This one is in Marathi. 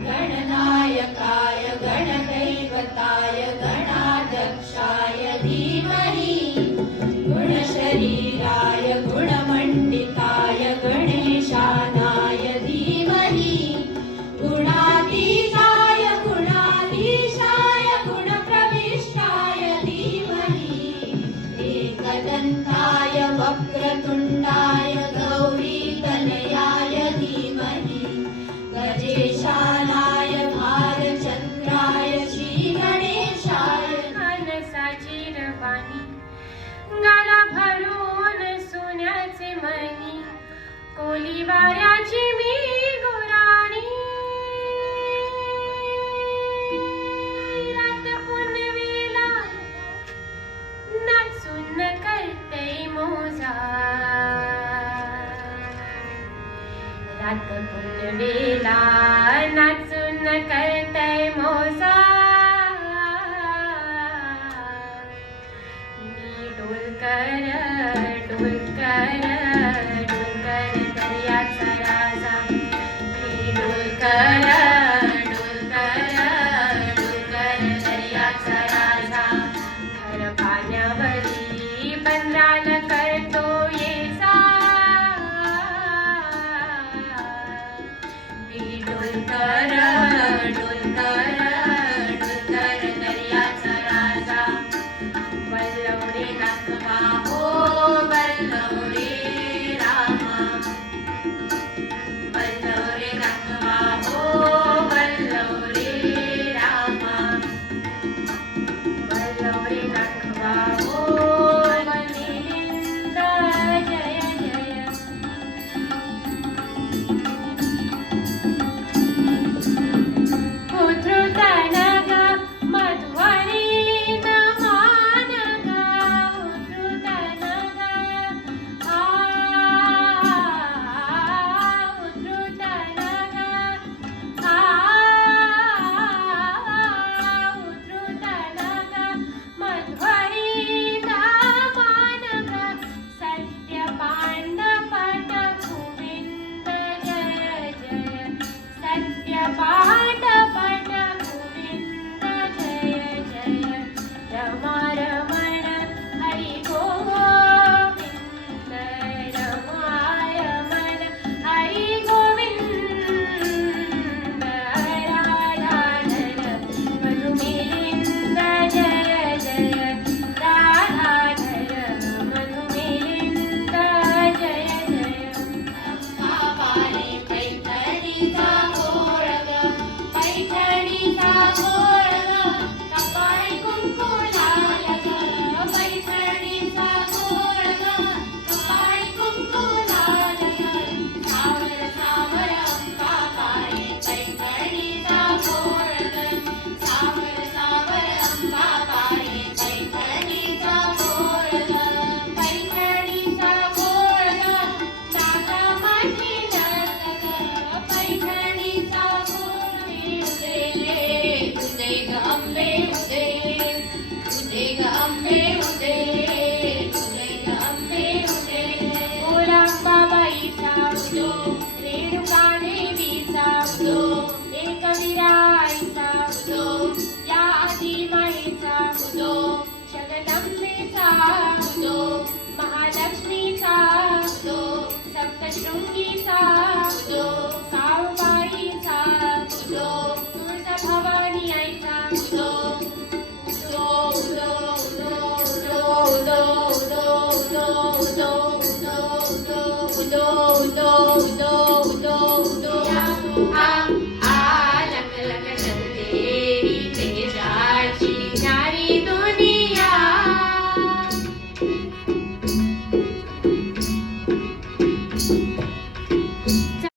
गणनायकाय गणदैवताय गणाध्यक्षाय धीमहि गुणशरीराय गुणमण्डिताय गणेशानाय धीमहि गुणातीताय गुणाधीशाय गुणप्रविष्टाय धीमहि एकदन्ताय वक्रतुण्डाय गौरीतनयाय धीमहि गजेशानाय भालचन्द्राय श्रीगणेशाय मानसाची रवानी गाला भरून सोन्याचे मणी कोली वाऱ्याची मी गुराणी रात पुनवेला नाचून करते मोजा रात पुनवेला नाचून करते मोजा डोलकर डोलकर डोलकर दर्याचा राजा मी डोलकर डोलकर डोलकर दर्याचा राजा घर पाण्यावरी बंधाल करतो येसा मी डोलकर